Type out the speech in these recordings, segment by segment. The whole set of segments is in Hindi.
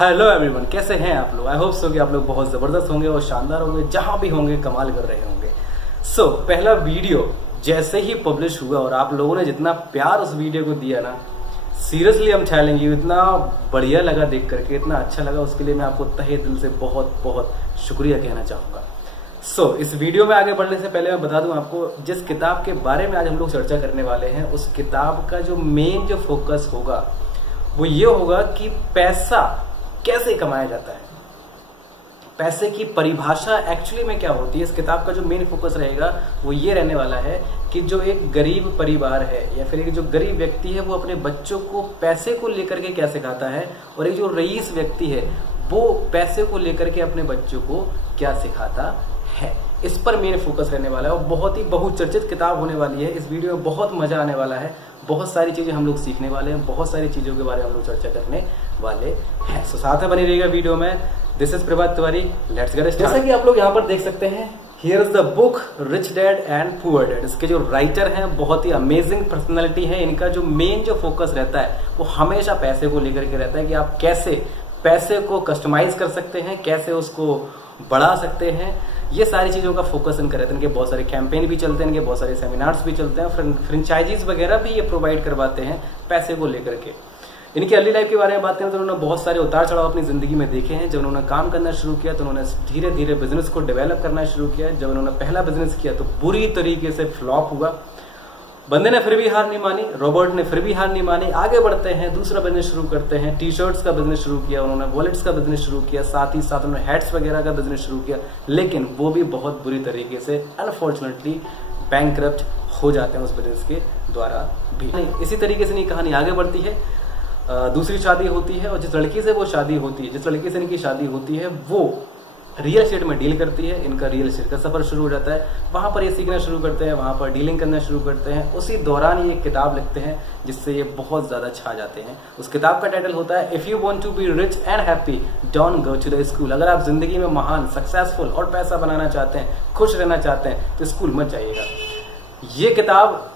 हेलो एवरीवन, कैसे हैं आप लोग। आई होप सो कि आप लोग बहुत जबरदस्त होंगे और शानदार होंगे, जहां भी होंगे कमाल कर रहे होंगे। पहला वीडियो जैसे ही पब्लिश हुआ और आप लोगों ने जितना प्यार उस वीडियो को दिया ना, seriously I am telling you, इतना बढ़िया लगा देख करके, इतना अच्छा लगा, उसके लिए मैं आपको तहे दिल से बहुत बहुत शुक्रिया कहना चाहूंगा। इस वीडियो में आगे बढ़ने से पहले मैं बता दूं आपको, जिस किताब के बारे में आज हम लोग चर्चा करने वाले हैं, उस किताब का जो मेन जो फोकस होगा वो ये होगा कि पैसा कैसे कमाया जाता है, पैसे की परिभाषा एक्चुअली में क्या होती है। इस किताब का जो मेन फोकस रहेगा वो ये रहने वाला है कि जो एक गरीब परिवार है या फिर एक जो गरीब व्यक्ति है वो अपने बच्चों को पैसे को लेकर के क्या सिखाता है, और एक जो रईस व्यक्ति है वो पैसे को लेकर के अपने बच्चों को क्या सिखाता है। इस पर मेन फोकस रहने वाला है और बहुत ही बहुचर्चित किताब होने वाली है। इस वीडियो में बहुत मजा आने वाला है, बहुत सारी चीजें हम लोग सीखने वाले हैं, बहुत सारी चीजों के बारे में हम लोग चर्चा करने वाले हैं। साथ में बनी रहेगा वीडियो में। This is Prabhat Tiwari, let's get started. जैसा कि आप लोग यहाँ पर देख सकते हैं, here is the book rich dad and poor dad. इसके जो राइटर हैं बहुत ही अमेजिंग पर्सनैलिटी है। इनका जो मेन जो फोकस रहता है वो हमेशा पैसे को लेकर के रहता है कि आप कैसे पैसे को कस्टमाइज कर सकते हैं, कैसे उसको बढ़ा सकते हैं। ये सारी चीजों का फोकस इनका रहता है। इनके बहुत सारे कैंपेन भी चलते हैं, इनके बहुत सारे सेमिनार्स भी चलते हैं, फ्रेंचाइजीज वगैरह भी ये प्रोवाइड करवाते हैं पैसे को लेकर के। इनकी अर्ली लाइफ के बारे में बात करें तो उन्होंने बहुत सारे उतार चढ़ाव अपनी जिंदगी में देखे हैं। जब उन्होंने काम करना शुरू किया तो उन्होंने धीरे धीरे बिजनेस को डेवलप करना शुरू किया। जब उन्होंने पहला बिजनेस किया तो बुरी तरीके से फ्लॉप हुआ। बंदे ने फिर भी हार नहीं मानी, रॉबर्ट ने फिर भी हार नहीं मानी। आगे बढ़ते हैं, दूसरा बिजनेस शुरू करते हैं। टी शर्ट्स का बिजनेस शुरू किया उन्होंने, वॉलेट्स का बिजनेस शुरू किया, साथ ही साथ उन्होंने हैट्स वगैरह का बिजनेस शुरू किया, लेकिन वो भी बहुत बुरी तरीके से अनफॉर्चुनेटली बैंकरप्ट हो जाते हैं उस बिजनेस के द्वारा भी। इसी तरीके से कहानी आगे बढ़ती है। दूसरी शादी होती है और जिस लड़की से वो शादी होती है, जिस लड़की से इनकी शादी होती है, वो रियल एस्टेट में डील करती है। इनका रियल एस्टेट का सफर शुरू हो जाता है। वहां पर ये सीखना शुरू करते हैं, वहां पर डीलिंग करना शुरू करते हैं। उसी दौरान ये एक किताब लिखते हैं जिससे ये बहुत ज्यादा छा जाते हैं। उस किताब का टाइटल होता है if you want to be rich and happy don't go to the school. अगर आप जिंदगी में महान, सक्सेसफुल और पैसा बनाना चाहते हैं, खुश रहना चाहते हैं, तो स्कूल मत जाइएगा। ये किताब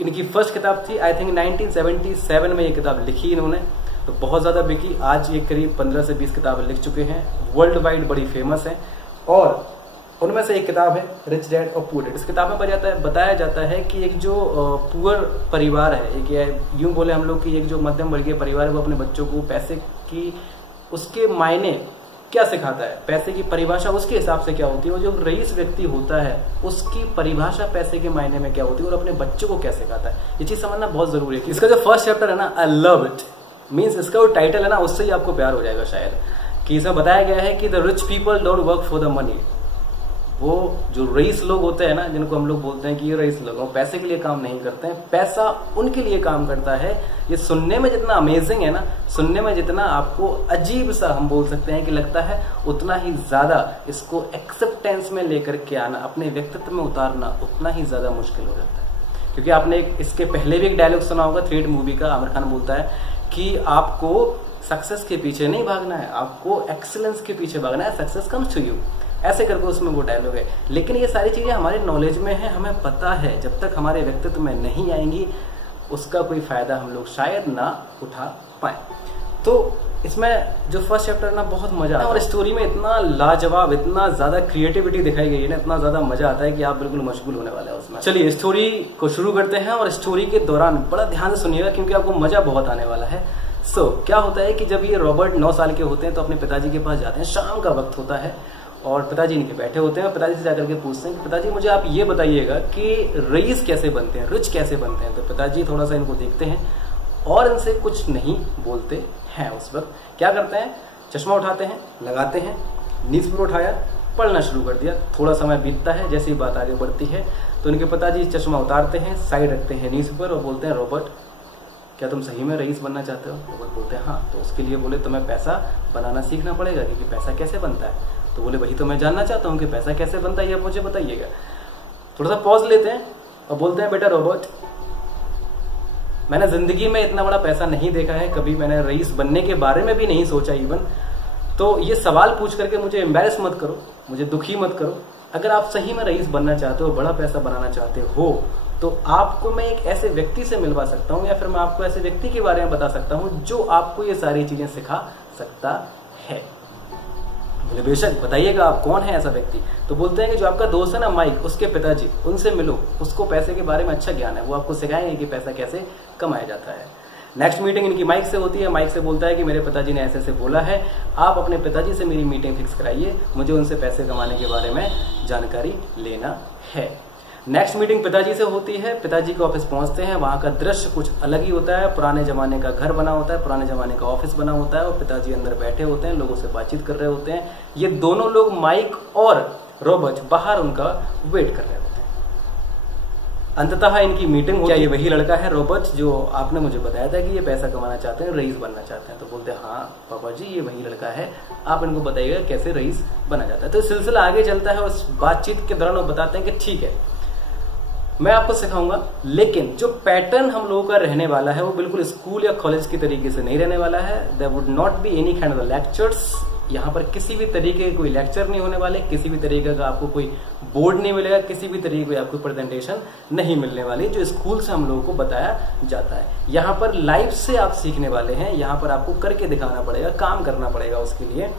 इनकी फर्स्ट किताब थी। आई थिंक 1977 में ये किताब लिखी इन्होंने, तो बहुत ज्यादा बिकी। आज ये करीब 15 से 20 किताबें लिख चुके हैं, वर्ल्ड वाइड बड़ी फेमस है। और उनमें से एक किताब है रिच डैड और पुअर डैड। इस किताब में बताया जाता है कि एक जो पुअर परिवार है, एक यूं बोले हम लोग कि एक जो मध्यम वर्गीय परिवार है, वो अपने बच्चों को पैसे की उसके मायने क्या सिखाता है, पैसे की परिभाषा उसके हिसाब से क्या होती है, और जो रईस व्यक्ति होता है उसकी परिभाषा पैसे के मायने में क्या होती है, और अपने बच्चों को क्या सिखाता है। ये चीज समझना बहुत जरूरी है। इसका जो फर्स्ट चैप्टर है ना, आई लव इट, मीन्स इसका जो टाइटल है ना, उससे ही आपको प्यार हो जाएगा शायद, कि इसमें बताया गया है कि the rich people don't work for the money. वो जो रईस लोग होते हैं ना, जिनको हम लोग बोलते हैं कि ये रईस लोग, वो पैसे के लिए काम नहीं करते हैं, पैसा उनके लिए काम करता है। ये सुनने में जितना अमेजिंग है ना, सुनने में जितना आपको अजीब सा हम बोल सकते हैं कि लगता है, उतना ही ज्यादा इसको एक्सेप्टेंस में लेकर के आना, अपने व्यक्तित्व में उतारना उतना ही ज्यादा मुश्किल हो जाता है। क्योंकि आपने इसके पहले भी एक डायलॉग सुना होगा थ्री इडियट मूवी का, आमिर खान बोलता है कि आपको सक्सेस के पीछे नहीं भागना है, आपको एक्सीलेंस के पीछे भागना है, सक्सेस कम्स टू यू, ऐसे करके उसमें वो डायलॉग है। लेकिन ये सारी चीजें हमारे नॉलेज में है, हमें पता है, जब तक हमारे व्यक्तित्व में नहीं आएंगी उसका कोई फायदा हम लोग शायद ना उठा पाए। तो इसमें जो फर्स्ट चैप्टर ना बहुत मजा आता है, और स्टोरी में इतना लाजवाब, इतना ज्यादा क्रिएटिविटी दिखाई गई है ना, इतना ज्यादा मजा आता है कि आप बिल्कुल मशगूल होने वाले हैं उसमें। चलिए स्टोरी को शुरू करते हैं, और स्टोरी के दौरान बड़ा ध्यान से सुनिएगा क्योंकि आपको मजा बहुत आने वाला है। क्या होता है कि जब ये रॉबर्ट 9 साल के होते हैं तो अपने पिताजी के पास जाते हैं, शाम का वक्त होता है और पिताजी इनके बैठे होते हैं, और पिताजी से जाकर के पूछते हैं कि पिताजी मुझे आप ये बताइएगा कि रईस कैसे बनते हैं, रिच कैसे बनते हैं। तो पिताजी थोड़ा सा इनको देखते हैं और इनसे कुछ नहीं बोलते हैं। उस वक्त क्या करते हैं, चश्मा उठाते हैं, लगाते हैं, न्यूज़पेपर उठाया, पढ़ना शुरू कर दिया। थोड़ा समय बीतता है, जैसे ही बात आगे बढ़ती है तो इनके पिताजी चश्मा उतारते हैं, साइड रखते हैं न्यूज़पेपर और बोलते हैं रॉबर्ट क्या तुम सही में रईस बनना चाहते हो। रॉबर्ट बोलते हैं हाँ। तो उसके लिए बोले तुम्हें पैसा बनाना सीखना पड़ेगा, क्योंकि पैसा कैसे बनता है। तो बोले वही तो मैं जानना चाहता हूँ कि पैसा कैसे बनता है, ये मुझे बताइएगा। थोड़ा सा पॉज लेते हैं और बोलते हैं बेटा रॉबर्ट, मैंने जिंदगी में इतना बड़ा पैसा नहीं देखा है, कभी मैंने रईस बनने के बारे में भी नहीं सोचा इवन। तो ये सवाल पूछ करके मुझे एम्बैरेस मत करो, मुझे दुखी मत करो। अगर आप सही में रईस बनना चाहते हो, बड़ा पैसा बनाना चाहते हो, तो आपको मैं एक ऐसे व्यक्ति से मिलवा सकता हूँ, या फिर मैं आपको ऐसे व्यक्ति के बारे में बता सकता हूँ जो आपको ये सारी चीजें सिखा सकता है। बोले बेशक, बताइएगा आप कौन है ऐसा व्यक्ति। तो बोलते हैं कि जो आपका दोस्त है ना माइक, उसके पिताजी, उनसे मिलो, उसको पैसे के बारे में अच्छा ज्ञान है, वो आपको सिखाएंगे कि पैसा कैसे कमाया जाता है। नेक्स्ट मीटिंग इनकी माइक से होती है। माइक से बोलता है कि मेरे पिताजी ने ऐसे ऐसे बोला है, आप अपने पिताजी से मेरी मीटिंग फिक्स कराइए, मुझे उनसे पैसे कमाने के बारे में जानकारी लेना है। नेक्स्ट मीटिंग पिताजी से होती है। पिताजी के ऑफिस पहुंचते हैं, वहां का दृश्य कुछ अलग ही होता है। पुराने जमाने का घर बना होता है, पुराने जमाने का ऑफिस बना होता है और पिताजी अंदर बैठे होते हैं, लोगों से बातचीत कर रहे होते हैं। ये दोनों लोग, माइक और रॉबर्ट, बाहर उनका वेट कर रहे होते हैं। अंततः इनकी मीटिंग हो। क्या ये वही लड़का है रॉबर्ट जो आपने मुझे बताया था कि ये पैसा कमाना चाहते हैं, रईस बनना चाहते हैं? तो बोलते हैं हाँ पापा जी, ये वही लड़का है, आप इनको बताइएगा कैसे रईस बना जाता है। तो सिलसिला आगे चलता है और बातचीत के दौरान वो बताते हैं कि ठीक है, मैं आपको सिखाऊंगा, लेकिन जो पैटर्न हम लोगों का रहने वाला है वो बिल्कुल स्कूल या कॉलेज की तरीके से नहीं रहने वाला है। There would not be any kind of lectures. यहाँ पर किसी भी तरीके के कोई लेक्चर नहीं होने वाले, किसी भी तरीके का आपको कोई बोर्ड नहीं मिलेगा, किसी भी तरीके की आपको प्रेजेंटेशन नहीं मिलने वाली जो स्कूल से हम लोगों को बताया जाता है। यहाँ पर लाइव से आप सीखने वाले हैं, यहाँ पर आपको करके दिखाना पड़ेगा, काम करना पड़ेगा उसके लिए।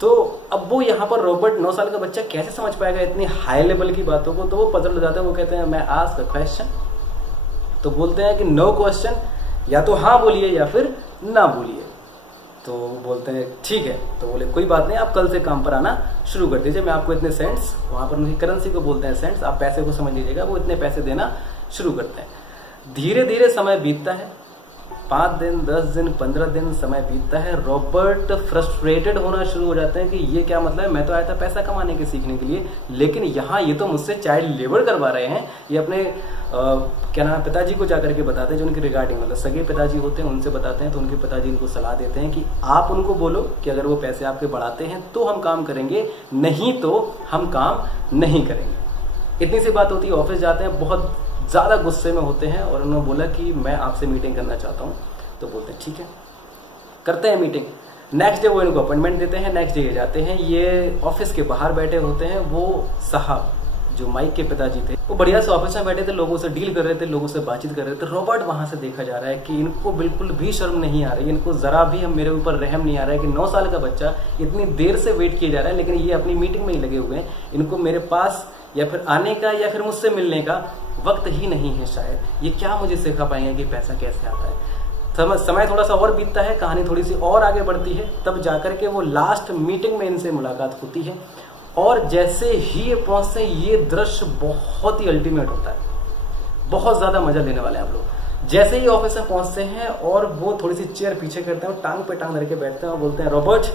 तो अब वो यहाँ पर रॉबर्ट 9 साल का बच्चा कैसे समझ पाएगा इतनी हाई लेवल की बातों को? तो वो पजल हो जाता है। वो कहते हैं मैं आस्क अ क्वेश्चन। तो बोलते हैं कि नो क्वेश्चन, या तो हाँ बोलिए या फिर ना बोलिए। तो बोलते हैं ठीक है। तो बोले कोई बात नहीं, आप कल से काम पर आना शुरू कर दीजिए, मैं आपको इतने सेंट्स, वहां पर उनकी करेंसी को बोलते हैं सेंट्स, आप पैसे को समझ लीजिएगा, वो इतने पैसे देना शुरू करते हैं। धीरे धीरे समय बीतता है, 5 दिन, 10 दिन, 15 दिन समय बीतता है। रॉबर्ट फ्रस्ट्रेटेड होना शुरू हो जाते हैं कि ये क्या मतलब है, मैं तो आया था पैसा कमाने के सीखने के लिए, लेकिन यहाँ ये तो मुझसे चाइल्ड लेबर करवा रहे हैं। ये अपने क्या नाम है पिताजी को जाकर के बताते हैं, जो उनके रिगार्डिंग मतलब सगे पिताजी होते हैं, उनसे बताते हैं। तो उनके पिताजी इनको सलाह देते हैं कि आप उनको बोलो कि अगर वो पैसे आपके बढ़ाते हैं तो हम काम करेंगे, नहीं तो हम काम नहीं करेंगे। इतनी सी बात होती है। ऑफिस जाते हैं, बहुत ज्यादा गुस्से में होते हैं और उन्होंने बोला कि मैं आपसे मीटिंग करना चाहता हूं। तो बोलते हैं ठीक है, करते हैं मीटिंग। नेक्स्ट डे वो इनको अपॉइंटमेंट देते हैं, नेक्स्ट डे जाते हैं। ये ऑफिस के बाहर बैठे होते हैं। वो साहब जो माइक के पिताजी थे, वो बढ़िया से ऑफिस में बैठे थे, लोगों से डील कर रहे थे, लोगों से बातचीत कर रहे थे। रॉबर्ट वहां से देखा जा रहा है कि इनको बिल्कुल भी शर्म नहीं आ रही, इनको जरा भी हम मेरे ऊपर रहम नहीं आ रहा है कि 9 साल का बच्चा इतनी देर से वेट किया जा रहा है, लेकिन ये अपनी मीटिंग में ही लगे हुए हैं। इनको मेरे पास या फिर आने का या फिर मुझसे मिलने का वक्त ही नहीं है शायद। ये क्या मुझे सिखा पाएंगे कि पैसा कैसे आता है? समय थोड़ा सा और बीतता है, कहानी थोड़ी सी और आगे बढ़ती है। तब जाकर के वो लास्ट मीटिंग में इनसे मुलाकात होती है और जैसे ही ये पहुंचते हैं, ये दृश्य बहुत ही अल्टीमेट होता है, बहुत ज्यादा मजा लेने वाले हैं आप लोग। जैसे ही ऑफिस में पहुंचते हैं और वो थोड़ी सी चेयर पीछे करते हैं और टांग पे टांग धर के बैठते हैं और बोलते हैं रॉबर्ट,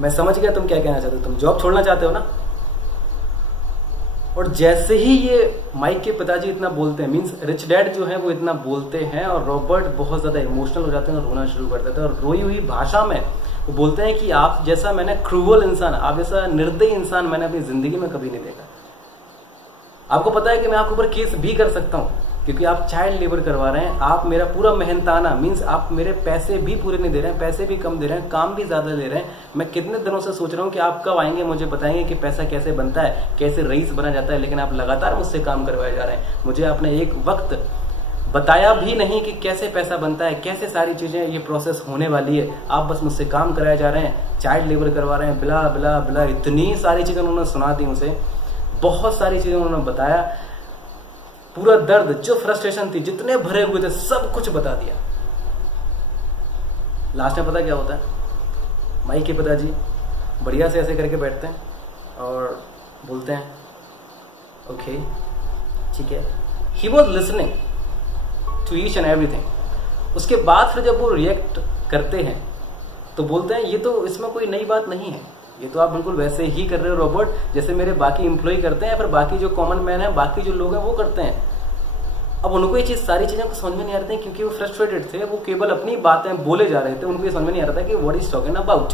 मैं समझ गया तुम क्या कहना चाहते हो, तुम जॉब छोड़ना चाहते हो ना? और जैसे ही ये माइक के पिताजी इतना बोलते हैं, मींस रिच डैड जो है वो इतना बोलते हैं और रॉबर्ट बहुत ज्यादा इमोशनल हो जाते हैं और रोना शुरू कर देते हैं। और रोई हुई भाषा में वो बोलते हैं कि आप जैसा मैंने क्रूअल इंसान, आप जैसा निर्दयी इंसान मैंने अपनी जिंदगी में कभी नहीं देखा। आपको पता है कि मैं आपके ऊपर केस भी कर सकता हूं क्योंकि आप चाइल्ड लेबर करवा रहे हैं, आप मेरा पूरा मेहनताना, मींस आप मेरे पैसे भी पूरे नहीं दे रहे हैं, पैसे भी कम दे रहे हैं, काम भी ज्यादा दे रहे हैं। मैं कितने दिनों से सोच रहा हूं कि आप कब आएंगे, मुझे बताएंगे कि पैसा कैसे बनता है, कैसे रईस बना जाता है, लेकिन आप लगातार मुझसे काम करवाए जा रहे हैं। मुझे आपने एक वक्त बताया भी नहीं कि कैसे पैसा बनता है, कैसे सारी चीजें ये प्रोसेस होने वाली है। आप बस मुझसे काम कराए जा रहे हैं, चाइल्ड लेबर करवा रहे हैं, बिला बिला बिला, इतनी सारी चीजें उन्होंने सुना दी मुझे, बहुत सारी चीजें उन्होंने बताया। पूरा दर्द, जो फ्रस्ट्रेशन थी, जितने भरे हुए थे, सब कुछ बता दिया। लास्ट में पता क्या होता है, माइक के पिताजी बढ़िया से ऐसे करके बैठते हैं और बोलते हैं ओके ठीक है। He was listening to each and everything. उसके बाद फिर जब वो रिएक्ट करते हैं तो बोलते हैं ये तो, इसमें कोई नई बात नहीं है, ये तो आप बिल्कुल वैसे ही कर रहे हो रॉबर्ट, जैसे मेरे बाकी एम्प्लॉय करते हैं या फिर बाकी जो कॉमन मैन है, बाकी जो लोग हैं वो करते हैं। अब उनको ये चीज, सारी चीजें समझ में नहीं आ रही थी क्योंकि वो फ्रस्ट्रेटेड थे, वो केवल अपनी बातें बोले जा रहे थे, उनको ये समझ में नहीं आ रहा था कि व्हाट इज टॉकिंग अबाउट।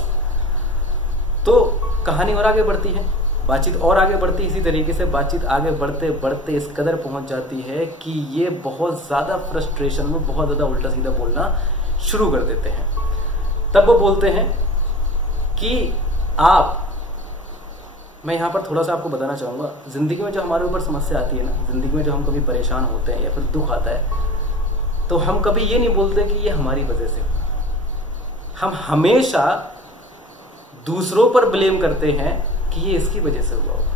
तो कहानी और आगे बढ़ती है, बातचीत और आगे बढ़ती है। इसी तरीके से बातचीत आगे बढ़ते बढ़ते इस कदर पहुंच जाती है कि ये बहुत ज्यादा फ्रस्ट्रेशन में बहुत ज्यादा उल्टा सीधा बोलना शुरू कर देते हैं। तब वो बोलते हैं कि आप मैं यहाँ पर थोड़ा सा आपको बताना चाहूँगा, ज़िंदगी में जो हमारे ऊपर समस्या आती है ना, ज़िंदगी में जो हम कभी परेशान होते हैं या फिर दुख आता है, तो हम कभी ये नहीं बोलते कि ये हमारी वजह से हुआ। हम हमेशा दूसरों पर ब्लेम करते हैं कि ये इसकी वजह से हुआ होगा।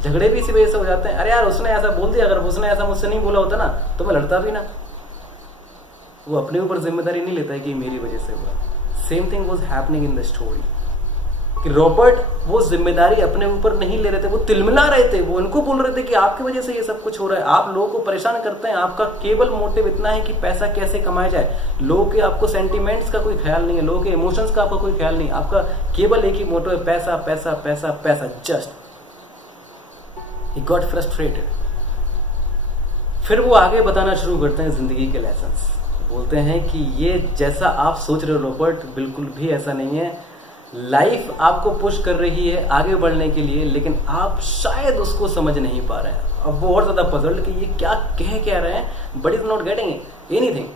झगड़े भी इसी वजह से हो जाते हैं, अरे यार उसने ऐसा बोल दिया, अगर उसने ऐसा मुझसे नहीं बोला होता ना तो मैं लड़ता भी ना। वो अपने ऊपर जिम्मेदारी नहीं लेता है कि मेरी वजह से हुआ। Same thing was happening in the story कि रॉबर्ट वो जिम्मेदारी अपने ऊपर नहीं ले रहे थे, वो तिलमिला रहे थे, वो उनको बोल रहे थे कि आपकी वजह से ये सब कुछ हो रहा है, आप लोगों को परेशान करते हैं, आपका केवल मोटिव इतना है कि पैसा कैसे कमाया जाए। लोगों के आपको सेंटिमेंट्स का कोई ख्याल नहीं है, लोगों के इमोशंस का आपका कोई ख्याल नहीं, आपका केवल एक ही मोटिव है, पैसा पैसा पैसा पैसा। Just he got frustrated. फिर वो आगे बताना शुरू करते हैं जिंदगी के लेसन्स। बोलते हैं कि ये जैसा आप सोच रहे हो रॉबर्ट, बिल्कुल भी ऐसा नहीं है। लाइफ आपको पुश कर रही है आगे बढ़ने के लिए, लेकिन आप शायद उसको समझ नहीं पा रहे हैं। अब वो और ज्यादा पजल्ड कि ये क्या कह रहे हैं, but is not getting anything.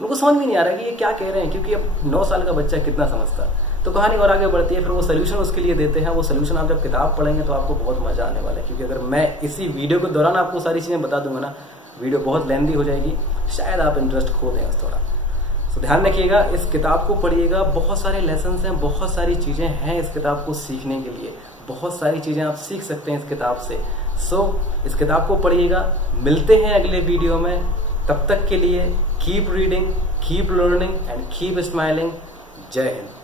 उनको समझ भी नहीं आ रहा है कि ये क्या कह रहे हैं, क्योंकि अब 9 साल का बच्चा कितना समझता। तो कहानी और आगे बढ़ती है, फिर वो सोल्यूशन उसके लिए देते हैं। वो सोल्यूशन आप जब किताब पढ़ेंगे तो आपको बहुत मजा आने वाला है, क्योंकि अगर मैं इसी वीडियो के दौरान आपको सारी चीजें बता दूंगा ना, वीडियो बहुत लेंथी हो जाएगी, शायद आप इंटरेस्ट खो दें उस दौरान। तो ध्यान रखिएगा, इस किताब को पढ़िएगा, बहुत सारे लेसन्स हैं, बहुत सारी चीजें हैं इस किताब को सीखने के लिए, बहुत सारी चीजें आप सीख सकते हैं इस किताब से। इस किताब को पढ़िएगा। मिलते हैं अगले वीडियो में, तब तक के लिए keep reading, keep learning and keep smiling. जय हिंद।